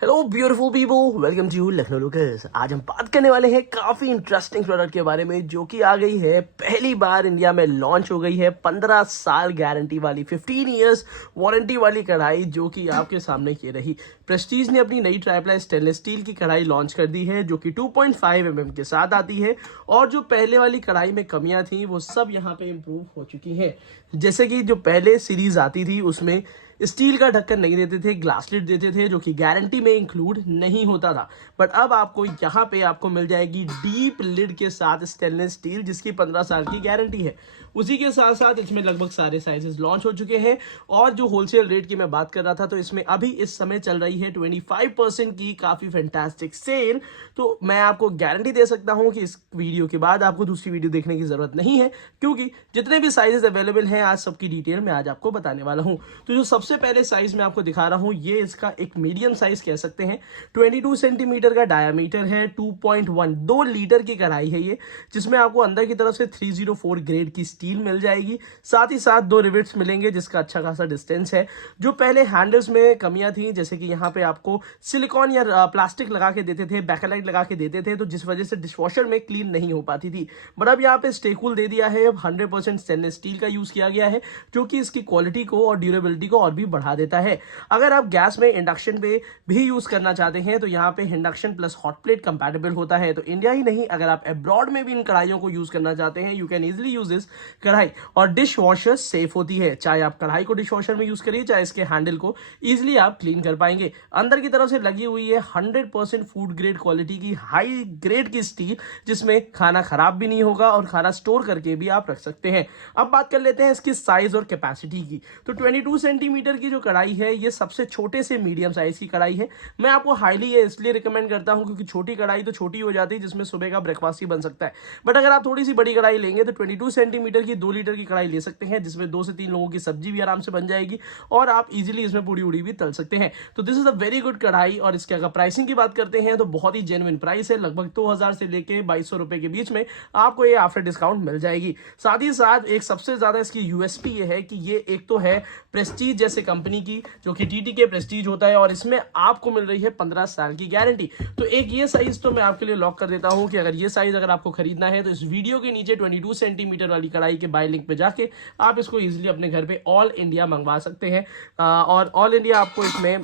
Hello beautiful people, welcome to Lucknow lookers. आज हम बात करने वाले हैं काफ़ी इंटरेस्टिंग प्रोडक्ट के बारे में जो कि आ गई है, पहली बार इंडिया में लॉन्च हो गई है। 15 साल गारंटी वाली 15 इयर्स वारंटी वाली कढ़ाई जो कि आपके सामने ये रही। प्रेस्टीज ने अपनी नई ट्राइप्लाई स्टेनलेस स्टील की कढ़ाई लॉन्च कर दी है जो कि 2.5 mm के साथ आती है। और जो पहले वाली कढ़ाई में कमियां थी वो सब यहाँ पे इम्प्रूव हो चुकी हैं। जैसे कि जो पहले सीरीज आती थी उसमें स्टील का ढक्कन नहीं देते थे, ग्लास लिड देते थे जो कि गारंटी में इंक्लूड नहीं होता था। बट अब आपको यहाँ पे आपको मिल जाएगी डीप लिड के साथ स्टेनलेस स्टील जिसकी 15 साल की गारंटी है। उसी के साथ साथ इसमें लगभग सारे साइजेस लॉन्च हो चुके हैं। और जो होलसेल रेट की मैं बात कर रहा था तो इसमें अभी इस समय चल रही है 25% की काफ़ी फैंटास्टिक सेल। तो मैं आपको गारंटी दे सकता हूँ कि इस वीडियो के बाद आपको दूसरी वीडियो देखने की ज़रूरत नहीं है, क्योंकि जितने भी साइजेस अवेलेबल हैं आज सबकी डिटेल मैं आज आपको बताने वाला हूँ। तो जो सबसे पहले साइज में आपको दिखा रहा हूँ ये इसका एक मीडियम साइज कह सकते हैं। 22 सेंटीमीटर का डायामीटर है, 2.2 लीटर की कढ़ाई है ये, जिसमें आपको अंदर की तरफ से 304 ग्रेड की स्टील मिल जाएगी। साथ ही साथ 2 रिवेट्स मिलेंगे जिसका अच्छा खासा डिस्टेंस है। जो पहले हैंडल्स में कमियां थी, जैसे कि यहाँ पे आपको सिलिकॉन या प्लास्टिक लगा के देते थे, बैकलाइट लगा के देते थे, तो जिस वजह से डिशवॉशर में क्लीन नहीं हो पाती थी। बट अब यहाँ पे स्टेकूल दे दिया है, 100% स्टेनलेस स्टील का यूज किया गया है जो कि इसकी क्वालिटी को और ड्यूरेबिलिटी को और भी बढ़ा देता है। अगर आप गैस में इंडक्शन पे भी यूज करना चाहते हैं तो यहाँ पे induction plus hot plate compatible होता है। तो इंडिया ही नहीं, अगर आप अब्रॉड में भी इन कढ़ाइयों को यूज करना चाहते हैं, you can easily use this कढ़ाई। और डिश वॉशर सेफ होती है, चाहे आप कढ़ाई को डिश वॉशर में यूज करिए चाहे इसके हैंडल को, इजिली आप क्लीन कर पाएंगे। अंदर की तरफ से लगी हुई है 100% फूड ग्रेड क्वालिटी की हाई ग्रेड की स्टील, जिसमें खाना खराब भी नहीं होगा और खाना स्टोर करके भी आप रख सकते हैं। अब बात कर लेते हैं इसकी साइज और कैपेसिटी की। तो 22 सेंटीमीटर की जो कढ़ाई है ये सबसे छोटे से मीडियम साइज की कढ़ाई है। मैं आपको हाईली ये इसलिए रिकमेंड करता हूं क्योंकि छोटी कढ़ाई तो छोटी हो जाती है जिसमें सुबह का ब्रेकफास्ट ही बन सकता है। बट अगर आप थोड़ी सी बड़ी कढ़ाई लेंगे तो 22 सेंटीमीटर की 2 लीटर की कढ़ाई ले सकते हैं, जिसमें 2 से 3 लोगों की सब्जी भी आराम से बन जाएगी और आप इजीली इसमें पूड़ी उड़ी भी तल सकते हैं। तो this is a very good कढ़ाई। और इसके अगर प्राइसिंग की बात करते हैं तो बहुत ही जेन्युइन प्राइस है, लगभग 2000 से लेके 2200 रुपए के बीच में आपको ये आफ्टर डिस्काउंट मिल जाएगी। साथ ही साथ एक सबसे ज्यादा इसकी यूएसपी ये है कि ये एक तो है प्रेस्टीज जैसे कंपनी की, जो कि टीटीके प्रेस्टीज होता है, और इसमें आपको मिल रही है 15 साल की गारंटी। तो एक ये साइज तो मैं आपके लिए लॉक कर देता हूं कि अगर ये साइज अगर आपको खरीदना है तो इस वीडियो के नीचे 22 सेंटीमीटर वाली कढ़ाई के बाय लिंक पे जाके आप इसको इजीली अपने घर पे ऑल इंडिया मंगवा सकते हैं। और ऑल इंडिया आपको इसमें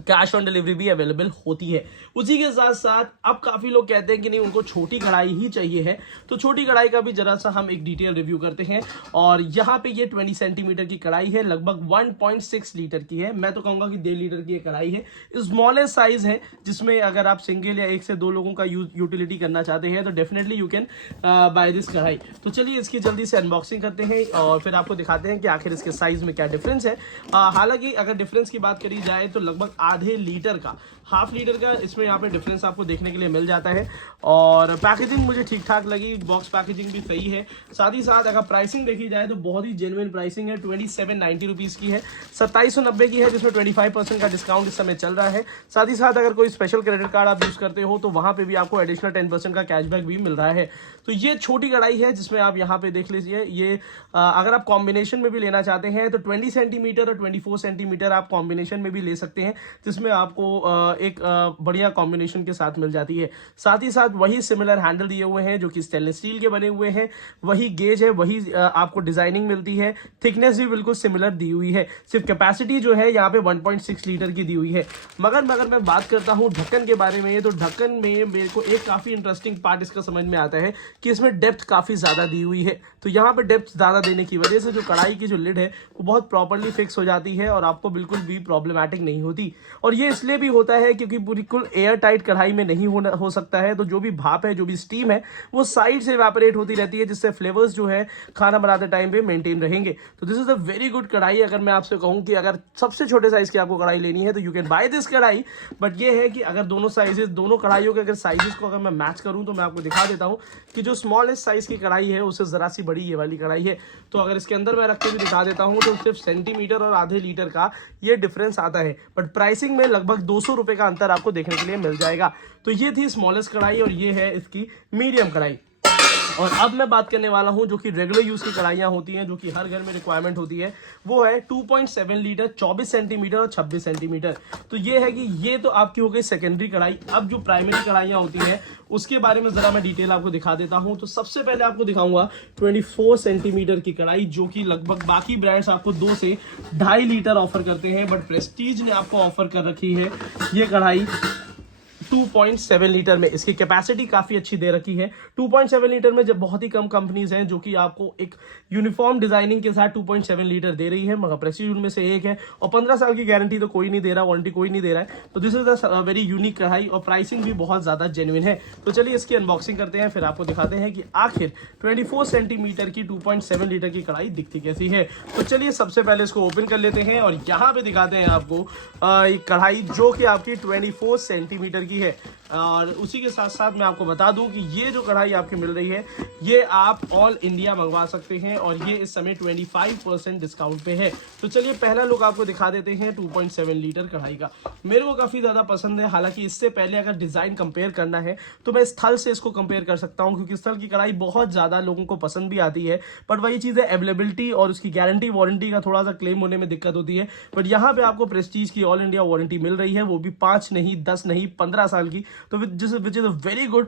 कैश ऑन डिलीवरी भी अवेलेबल होती है। उसी के साथ साथ अब काफी लोग कहते हैं कि नहीं, उनको छोटी कढ़ाई ही चाहिए है, तो छोटी कढ़ाई का भी जरा सा हम एक डिटेल रिव्यू करते हैं। और यहाँ पे ये 20 सेंटीमीटर की कढ़ाई है, लगभग 1.6 लीटर की है। मैं तो कहूंगा कि 1.5 लीटर की ये कढ़ाई है, स्मॉलेस्ट साइज है, जिसमें अगर आप सिंगल या 1 से 2 लोगों का यूटिलिटी करना चाहते हैं तो definitely you can by this कढ़ाई। तो चलिए इसकी जल्दी से अनबॉक्सिंग करते हैं और फिर आपको दिखाते हैं कि आखिर इसके साइज में क्या डिफरेंस है। हालांकि अगर डिफरेंस की बात करी जाए तो लगभग आधे लीटर का, हाफ लीटर का इसमें यहाँ पे डिफरेंस आपको देखने के लिए मिल जाता है। और पैकेजिंग मुझे ठीक ठाक लगी, बॉक्स पैकेजिंग भी सही है। साथ ही साथ अगर प्राइसिंग देखी जाए तो बहुत ही जेन्युइन प्राइसिंग है, 2790 रुपीज़ की है, 2790 की है, जिसमें 25% का डिस्काउंट इस समय चल रहा है। साथ ही साथ अगर कोई स्पेशल क्रेडिट कार्ड आप यूज़ करते हो तो वहाँ पे भी आपको एडिशनल 10% का कैशबैक भी मिल रहा है। तो ये छोटी कढ़ाई है जिसमें आप यहाँ पे देख लीजिए, ये अगर आप कॉम्बिनेशन में भी लेना चाहते हैं तो 20 सेंटीमीटर और 24 सेंटीमीटर आप कॉम्बिनेशन में भी ले सकते हैं, जिसमें आपको एक बढ़िया कॉम्बिनेशन के साथ मिल जाती है। साथ ही साथ वही सिमिलर हैंडल दिए हुए हैं जो कि स्टेनलेस स्टील के बने हुए हैं, वही गेज है, वही आपको डिजाइनिंग मिलती है, थिकनेस भी बिल्कुल सिमिलर दी हुई है। सिर्फ कैपेसिटी जो है यहाँ पे 1.6 लीटर की दी हुई है। मगर मैं बात करता हूँ ढक्कन के बारे में, तो ढक्कन में मेरे को एक काफी इंटरेस्टिंग पार्ट इसका समझ में आता है कि इसमें डेप्थ काफी ज्यादा दी हुई है। तो यहाँ पे डेप्थ ज्यादा देने की वजह से जो कढ़ाई की जो लिड है वो बहुत प्रॉपरली फिक्स हो जाती है और आपको बिल्कुल भी प्रॉब्लमैटिक नहीं होती। और ये इसलिए भी होता है क्योंकि बिल्कुल एयर टाइट कढ़ाई में नहीं हो सकता है, तो जो भी भाप है, जो भी स्टीम है, वो साइड से इवेपोरेट होती रहती है, जिससे फ्लेवर्स जो है खाना बनाते टाइम पे मेंटेन रहेंगे। तो this is a very good कढ़ाई। अगर मैं आपसे कहूं कि अगर सबसे छोटे साइज की आपको कढ़ाई लेनी है तो यू कैन बाय दिस कढ़ाई। बट ये है कि अगर दोनों साइजेस, दोनों कढ़ाइयों के अगर साइजेस को अगर मैं मैच करूं तो मैं आपको दिखा देता हूं कि जो स्मॉलेस्ट साइज की कढ़ाई है उससे जरा सी बड़ी ये वाली कढ़ाई है। तो अगर इसके अंदर मैं रख के भी दिखा देता हूं तो सिर्फ सेंटीमीटर और आधे लीटर का ये डिफरेंस आता है। बट प्राइसिंग में लगभग 200 रुपए का अंतर आपको देखने के लिए मिल जाएगा। तो ये थी स्मॉलेस्ट कढ़ाई और ये है इसकी मीडियम कढ़ाई। और अब मैं बात करने वाला हूं जो कि रेगुलर यूज की कढ़ाइयां होती हैं, जो कि हर घर में रिक्वायरमेंट होती है, वो है 2.7 लीटर 24 सेंटीमीटर और 26 सेंटीमीटर। तो ये है कि ये तो आपकी हो गई सेकेंडरी कढ़ाई। अब जो प्राइमरी कढ़ाइयां होती हैं उसके बारे में जरा मैं डिटेल आपको दिखा देता हूं। तो सबसे पहले आपको दिखाऊंगा 24 सेंटीमीटर की कढ़ाई, जो कि लगभग बाकी ब्रांड्स आपको 2 से 2.5 लीटर ऑफर करते हैं, बट प्रेस्टीज ने आपको ऑफर कर रखी है ये कढ़ाई 2.7 लीटर में। इसकी कैपेसिटी काफी अच्छी दे रखी है। 2.7 लीटर में जब बहुत ही कम कंपनीज हैं जो कि आपको एक यूनिफॉर्म डिजाइनिंग के साथ 2.7 लीटर दे रही है, मगर प्रेस्टीज उनमें से एक है। और 15 साल की गारंटी तो कोई नहीं दे रहा, वारंटी कोई नहीं दे रहा है। तो this is a very unique कढ़ाई और प्राइसिंग भी बहुत ज्यादा जेन्युइन है। तो चलिए इसकी अनबॉक्सिंग करते हैं, फिर आपको दिखाते हैं कि आखिर 24 सेंटीमीटर की 2.7 लीटर की कढ़ाई दिखती कैसी है। तो चलिए सबसे पहले इसको ओपन कर लेते हैं और यहाँ पे दिखाते हैं आपको एक कढ़ाई जो कि आपकी 24 सेंटीमीटर की है। और उसी के साथ साथ मैं आपको बता दूं कि ये जो कढ़ाई आपकी मिल रही है ये आप ऑल इंडिया मंगवा सकते हैं और ये इस समय 25% डिस्काउंट पे है। तो चलिए पहला लुक आपको दिखा देते हैं 2.7 लीटर कढ़ाई का। मेरे को काफी ज्यादा पसंद है। हालांकि इससे पहले अगर डिजाइन कंपेयर करना है तो मैं स्थल से इसको कंपेयर कर सकता हूं, क्योंकि स्थल की कढ़ाई बहुत ज्यादा लोगों को पसंद भी आती है, बट वही चीज है अवेलेबिलिटी और उसकी गारंटी वारंटी का थोड़ा सा क्लेम होने में दिक्कत होती है। बट यहाँ पे आपको प्रेस्टीज की ऑल इंडिया वारंटी मिल रही है, वो भी 5 नहीं 10 नहीं 15 साल की। तो which is a very good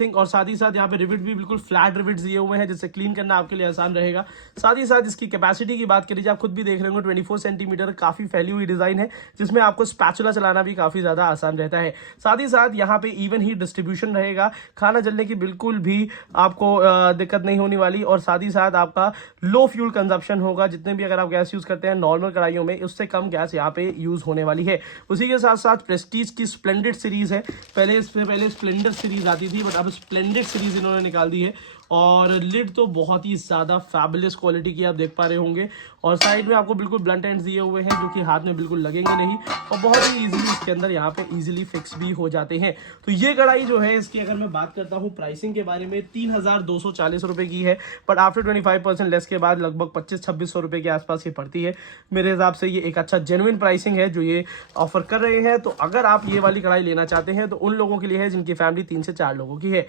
thing. और साथ ही साथ यहाँ पे रिविट भी बिल्कुल फ्लैट रिविट दिए हुए हैं, जिससे क्लीन करना आपके लिए आसान रहेगा। साथ ही साथ इसकी कैपेसिटी की बात करिए, आप खुद भी देख रहे होंगे 24 सेंटीमीटर काफी फैली हुई डिजाइन है, जिसमें आपको स्पैचुला चलाना भी काफी ज्यादा आसान रहता है। साथ ही साथ यहाँ पे इवन हीट डिस्ट्रीब्यूशन रहेगा, खाना जलने की बिल्कुल भी आपको दिक्कत नहीं होने वाली। और साथ ही साथ आपका लो फ्यूल कंजप्शन होगा, जितने भी अगर आप गैस यूज करते हैं नॉर्मल कढ़ाइयों में उससे कम गैस यहाँ पे यूज होने वाली है। उसी के साथ साथ प्रेस्टीज की स्प्लेंडेड सीरीज है, इससे पहले स्प्लेंडर सीरीज आती थी, बट अब स्प्लेंडेड सीरीज इन्होंने निकाल दी है। और लिड तो बहुत ही ज्यादा फैबुलस क्वालिटी की आप देख पा रहे होंगे। और साइड में आपको बिल्कुल ब्लंट एंड्स दिए हुए हैं, जो कि हाथ में बिल्कुल लगेंगे नहीं और बहुत ही इजीली इसके अंदर यहाँ पे इजीली फिक्स भी हो जाते हैं। तो ये कढ़ाई जो है इसकी अगर मैं बात करता हूँ प्राइसिंग के बारे में 3,240 रुपए की है, बट आफ्टर 25% लेस के बाद लगभग 25-2600 रुपए के आसपास ये पड़ती है। मेरे हिसाब से ये एक अच्छा जेन्युइन प्राइसिंग है जो ये ऑफर कर रहे हैं। तो अगर आप ये वाली कढ़ाई लेना चाहते हैं तो उन लोगों के लिए है जिनकी फैमिली 3 से 4 लोगों की है।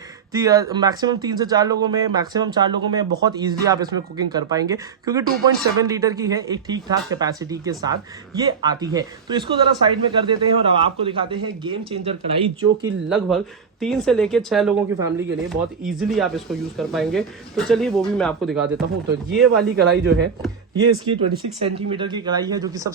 मैक्सिमम 3 से 4 लोगों में, मैक्सिमम 4 लोगों में बहुत इजीली आप इसमें कुकिंग कर पाएंगे, क्योंकि 2.7 लीटर की है, एक ठीक ठाक कैपेसिटी के साथ ये आती है। तो इसको जरा साइड में कर देते हैं और अब आपको दिखाते हैं गेम चेंजर कढ़ाई, जो कि लगभग 3 से लेकर 6 लोगों की फैमिली के लिए बहुत इजीली आप इसको यूज कर पाएंगे। तो चलिए वो भी मैं आपको दिखा देता हूं। तो ये वाली कढ़ाई जो है ये इसकी 26 सेंटीमीटर की कढ़ाई है, जो कि सबसे